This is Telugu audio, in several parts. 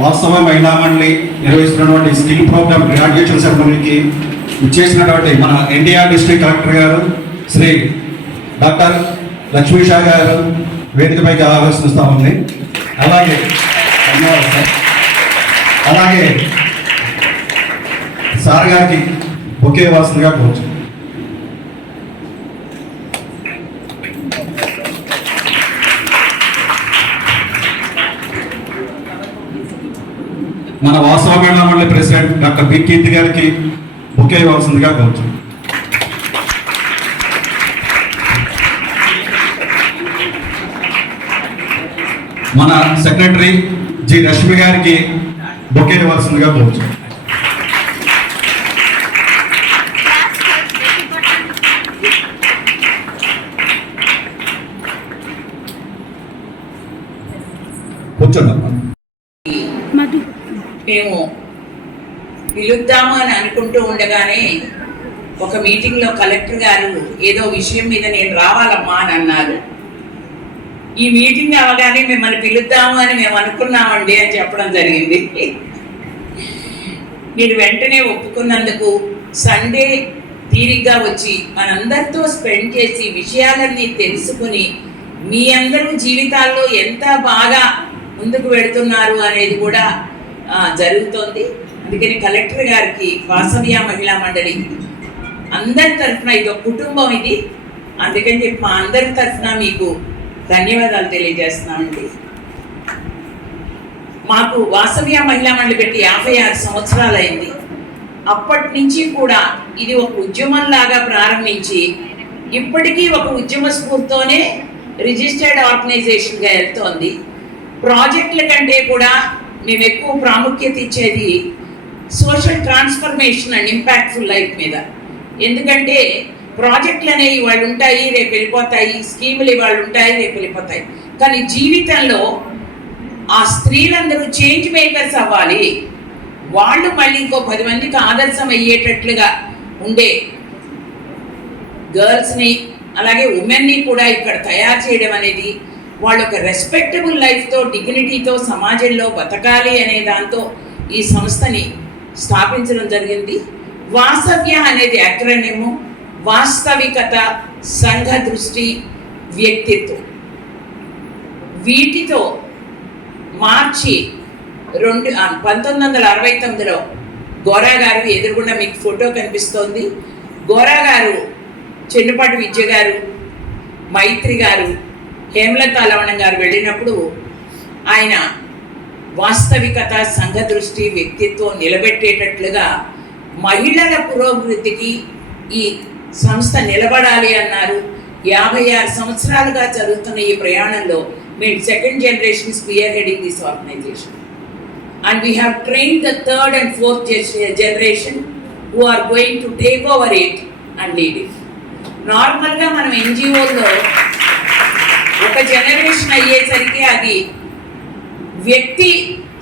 వాస్తవ మహిళా మండలి నిర్వహిస్తున్నటువంటి స్కిల్ ప్రోగ్రామ్ గ్రాడ్యుయేషన్ సెరమనీకి ఇచ్చేసినటువంటి మన ఎన్టీఆర్ డిస్ట్రిక్ట్ కలెక్టర్ గారు శ్రీ డాక్టర్ లక్ష్మీ షా గారు వేదికపైకి ఆహ్వానిస్తామండి. అలాగే అలాగే సార్ గారికి ఒకే వాసనగా కోరుచు. మన వాస్తవ మహిళా మండలి ప్రెసిడెంట్ డాక్టర్ బి కీర్తి గారికి బుకే ఇవ్వాల్సిందిగా కోరుచు. మన సెక్రటరీ జి రష్మి గారికి బుకే ఇవ్వాల్సిందిగా కోరుచు. కూర్చోండి. మేము పిలుద్దాము అని అనుకుంటూ ఉండగానే ఒక మీటింగ్లో కలెక్టర్ గారు ఏదో విషయం మీద నేను రావాలమ్మా అని అన్నారు. ఈ మీటింగ్ అవగానే మిమ్మల్ని పిలుద్దాము అని మేము అనుకున్నామండి అని చెప్పడం జరిగింది. మీరు వెంటనే ఒప్పుకున్నందుకు, సండే తీరిగ్గా వచ్చి మనందరితో స్పెండ్ చేసి విషయాలన్నీ తెలుసుకుని మీ అందరూ జీవితాల్లో ఎంత బాగా ముందుకు వెళుతున్నారు అనేది కూడా జరుగుతోంది. అందుకని కలెక్టర్ గారికి, వాసవ్య మహిళా మండలి అందరి తరఫున, ఇది ఒక కుటుంబం ఇది, అందుకని చెప్పి మా అందరి తరఫున మీకు ధన్యవాదాలు తెలియజేస్తున్నామండి. మాకు వాసవ్య మహిళా మండలి పెట్టి 56 సంవత్సరాలు అయింది. అప్పటి నుంచి కూడా ఇది ఒక ఉద్యమంలాగా ప్రారంభించి ఇప్పటికీ ఒక ఉద్యమ స్ఫూర్తితోనే రిజిస్టర్డ్ ఆర్గనైజేషన్గా వెళ్తోంది. ప్రాజెక్టుల కంటే కూడా మేము ఎక్కువ ప్రాముఖ్యత ఇచ్చేది social transformation and impactful life మీద. ఎందుకంటే ప్రాజెక్టులు అనేవి వాళ్ళు ఉంటాయి, రేపు వెళ్ళిపోతాయి, స్కీములు ఇవాళ ఉంటాయి, రేపు వెళ్ళిపోతాయి. కానీ జీవితంలో ఆ స్త్రీలందరూ చేంజ్ మేకర్స్ అవ్వాలి, వాళ్ళు మళ్ళీ ఇంకో 10 మందికి ఆదర్శం అయ్యేటట్లుగా ఉండే గర్ల్స్ని అలాగే ఉమెన్ని కూడా ఇక్కడ తయారు చేయడం అనేది, వాళ్ళు ఒక రెస్పెక్టబుల్ లైఫ్తో, డిగ్నిటీతో సమాజంలో బతకాలి అనే దాంతో ఈ సంస్థని స్థాపించడం జరిగింది. వాసవ్య అనేది అక్రోనిమ్, వాస్తవికత, సంఘ దృష్టి, వ్యక్తిత్వం. వీటితో మార్చి 1969లో గోరా గారు, ఎదురుగుండా మీకు ఫోటో కనిపిస్తోంది, గోరా గారు, చెన్నుపాటి విద్య గారు, మైత్రి గారు, హేమలత లవణం గారు వెళ్ళినప్పుడు ఆయన వాస్తవికత, సంఘ దృష్టి, వ్యక్తిత్వం నిలబెట్టేటట్లుగా మహిళల పురోభివృద్ధికి ఈ సంస్థ నిలబడాలి అన్నారు. 56 సంవత్సరాలుగా జరుగుతున్న ఈ ప్రయాణంలో మేము second generation spearheading this organisation, and we have trained the third and fourth generation who are going to take over it and lead it. నార్మల్గా మనం ఎన్జిఓల్లో ఒక జనరేషన్ అయ్యేసరికి అది వ్యక్తి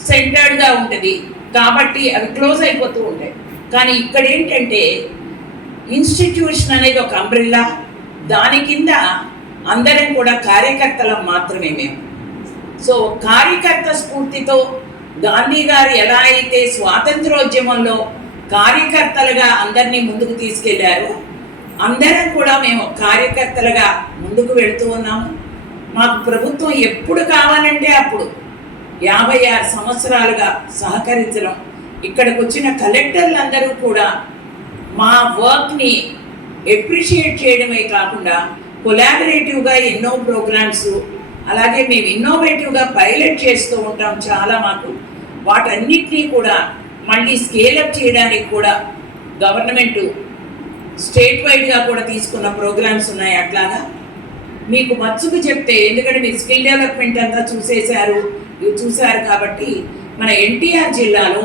సెంటర్డ్గా ఉంటుంది కాబట్టి అవి క్లోజ్ అయిపోతూ ఉంటాయి. కానీ ఇక్కడ ఏంటంటే ఇన్స్టిట్యూషన్ అనేది ఒక అంబ్రెల్లా, దాని కింద అందరం కూడా కార్యకర్తలం మాత్రమే మేము. సో కార్యకర్త స్ఫూర్తితో గాంధీ గారు ఎలా అయితే స్వాతంత్రోద్యమంలో కార్యకర్తలుగా అందరినీ ముందుకు తీసుకెళ్లారో, అందరం కూడా మేము కార్యకర్తలుగా ముందుకు వెళుతూ ఉన్నాము. మాకు ప్రభుత్వం ఎప్పుడు కావాలంటే అప్పుడు 56 సంవత్సరాలుగా సహకరించడం, ఇక్కడికి వచ్చిన కలెక్టర్లందరూ కూడా మా వర్క్ని ఎప్రిషియేట్ చేయడమే కాకుండా కొలాబరేటివ్గా ఎన్నో ప్రోగ్రామ్స్, అలాగే మేము ఇన్నోవేటివ్గా పైలట్ చేస్తూ ఉంటాం చాలా. మాకు వాటన్నిటినీ కూడా మళ్ళీ స్కేలప్ చేయడానికి కూడా గవర్నమెంటు స్టేట్ వైడ్గా కూడా తీసుకున్న ప్రోగ్రామ్స్ ఉన్నాయి. అట్లాగా మీకు మచ్చుకు చెప్తే, ఎందుకంటే మీరు స్కిల్ డెవలప్మెంట్ అంతా చూశారు కాబట్టి మన ఎన్టీఆర్ జిల్లాలో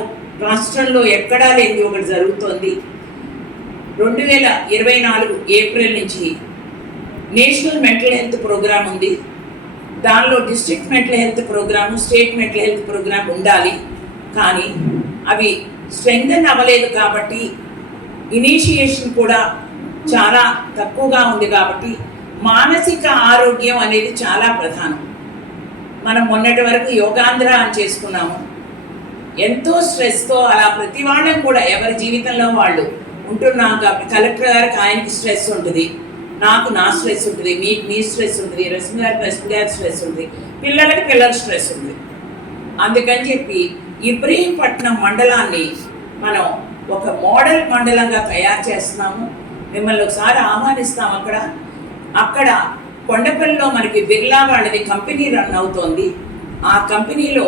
రాష్ట్రంలో ఎక్కడా లేని ఒకటి జరుగుతోంది. 2024 ఏప్రిల్ నుంచి నేషనల్ మెంటల్ హెల్త్ ప్రోగ్రామ్ ఉంది. దానిలో district mental health programme, state mental health programme ఉండాలి. కానీ అవి స్ట్రెంగ్థన్ అవ్వలేదు కాబట్టి ఇనిషియేషన్ కూడా చాలా తక్కువగా ఉంది. కాబట్టి మానసిక ఆరోగ్యం అనేది చాలా ప్రధానం. మనం మొన్నటి వరకు యోగాంధ్ర అని చేసుకున్నాము. ఎంతో స్ట్రెస్తో అలా ప్రతి వాళ్ళని కూడా ఎవరి జీవితంలో వాళ్ళు ఉంటున్నాం కాబట్టి కలెక్టర్ గారికి ఆయనకి స్ట్రెస్ ఉంటుంది, నాకు నా స్ట్రెస్ ఉంటుంది, మీకు మీ స్ట్రెస్ ఉంటుంది, రశ్మి గారి స్ట్రెస్ ఉంటుంది, పిల్లలకి పిల్లల స్ట్రెస్ ఉంటుంది. అందుకని చెప్పి ఇబ్రహీంపట్నం మండలాన్ని మనం ఒక మోడల్ మండలంగా తయారు చేస్తున్నాము. మిమ్మల్ని ఒకసారి ఆహ్వానిస్తాం. అక్కడ కొండపల్లిలో మనకి బిర్లా వాళ్ళది కంపెనీ రన్ అవుతోంది. ఆ కంపెనీలో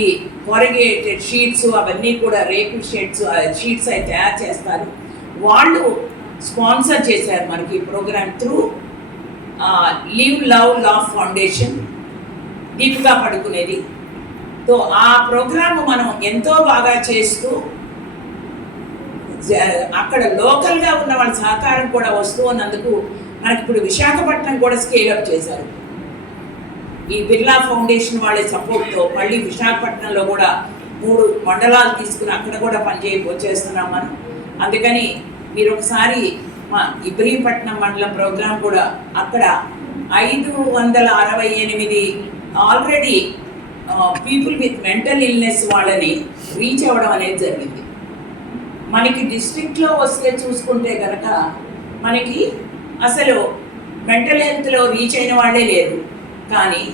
ఈ కొరిగేటెడ్ షీట్స్ అవన్నీ కూడా రేకుల షీట్స్ అవి తయారు చేస్తారు. వాళ్ళు స్పాన్సర్ చేశారు మనకి ప్రోగ్రామ్ త్రూ లివ్ లవ్ లా ఫౌండేషన్, దీపికా పడుకునేది. సో ఆ ప్రోగ్రామ్ మనం ఎంతో బాగా చేస్తూ అక్కడ లోకల్గా ఉన్న వాళ్ళ సహకారం కూడా వస్తూ ఉన్నందుకు మనకి ఇప్పుడు విశాఖపట్నం కూడా స్కేలప్ చేశారు. ఈ బిర్లా ఫౌండేషన్ వాళ్ళ సపోర్ట్తో మళ్ళీ విశాఖపట్నంలో కూడా 3 మండలాలు తీసుకుని అక్కడ కూడా చేస్తున్నాం మనం. అందుకని మీరు ఒకసారి మా ఇబ్రహీంపట్నం మండలం ప్రోగ్రాం కూడా అక్కడ 568 already people with mental illness వాళ్ళని రీచ్ అవ్వడం అనేది జరిగింది. మనకి డిస్ట్రిక్ట్లో వస్తే చూసుకుంటే కనుక మనకి అసలు మెంటల్ హెల్త్లో రీచ్ అయిన వాళ్ళే లేరు. కానీ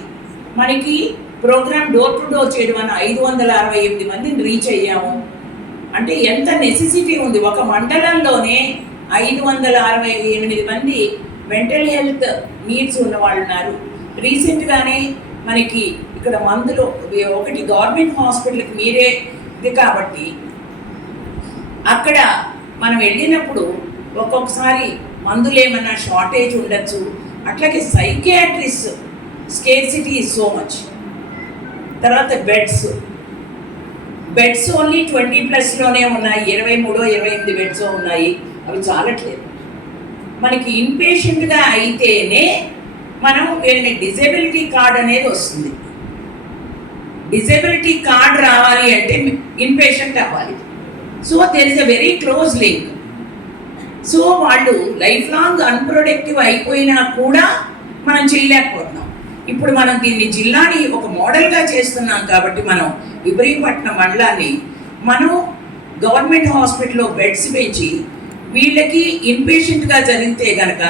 మనకి ప్రోగ్రామ్ డోర్ టు డోర్ చేయడం వల్ల 568 మందిని రీచ్ అయ్యాము. అంటే ఎంత నెసెసిటీ ఉంది. ఒక మండలంలోనే 568 మంది మెంటల్ హెల్త్ నీడ్స్ ఉన్న వాళ్ళు ఉన్నారు. రీసెంట్గానే మనకి ఇక్కడ మందులు ఒకటి గవర్నమెంట్ హాస్పిటల్కి మీరే ఇది కాబట్టి అక్కడ మనం వెళ్ళినప్పుడు ఒక్కొక్కసారి మందులు ఏమన్నా షార్టేజ్ ఉండొచ్చు. అట్లాగే psychiatrist scarcity is so much. తర్వాత బెడ్స్ ఓన్లీ 20+ ఉన్నాయి, 23-28 బెడ్స్ ఉన్నాయి, అవి చాలట్లేదు. మనకి ఇన్పేషెంట్గా అయితేనే మనం వీళ్ళని డిజేబిలిటీ కార్డ్ అనేది వస్తుంది. డిజేబిలిటీ కార్డ్ రావాలి అంటే ఇన్పేషెంట్ అవ్వాలి. So there is a very close link. So వాళ్ళు లైఫ్ లాంగ్ అన్ప్రొడక్టివ్ అయిపోయినా కూడా మనం చేయలేకపోతున్నాం. ఇప్పుడు మనం దీన్ని జిల్లాని ఒక మోడల్గా చేస్తున్నాం కాబట్టి మనం ఇబ్రహీంపట్నం మండలాన్ని మనం గవర్నమెంట్ హాస్పిటల్లో బెడ్స్ పెంచి వీళ్ళకి ఇన్పేషెంట్గా జరిగితే కనుక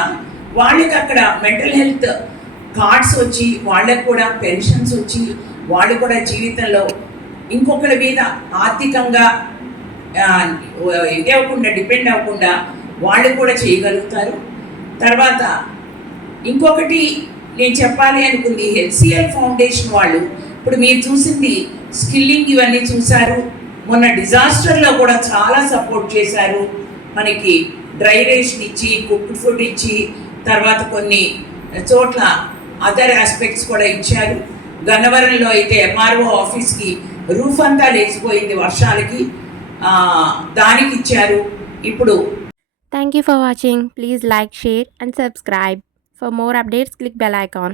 వాళ్ళకి అక్కడ మెంటల్ హెల్త్ కార్డ్స్ వచ్చి వాళ్ళకు కూడా పెన్షన్స్ వచ్చి వాళ్ళు కూడా జీవితంలో ఇంకొకరి మీద ఆర్థికంగా ఇదే అవ్వకుండా డిపెండ్ అవ్వకుండా వాళ్ళు కూడా చేయగలుగుతారు. తర్వాత ఇంకొకటి నేను చెప్పాలి అనుకుంది, హెచ్సిఎల్ ఫౌండేషన్ వాళ్ళు ఇప్పుడు మీరు చూసింది స్కిల్లింగ్ ఇవన్నీ చూశారు. మొన్న డిజాస్టర్లో కూడా చాలా సపోర్ట్ చేశారు. మనకి డ్రై రేషన్ ఇచ్చి, కుక్డ్ ఫుడ్ ఇచ్చి, తర్వాత కొన్ని చోట్ల అదర్ ఆస్పెక్ట్స్ కూడా ఇచ్చారు. గన్నవరంలో అయితే ఎంఆర్ఓ ఆఫీస్కి రూఫ్ అంతా లేచిపోయింది వర్షాలకి, దానికి ఇచ్చారు. ఇప్పుడు Thank you for watching. Please like, share and subscribe. For more updates, click bell icon.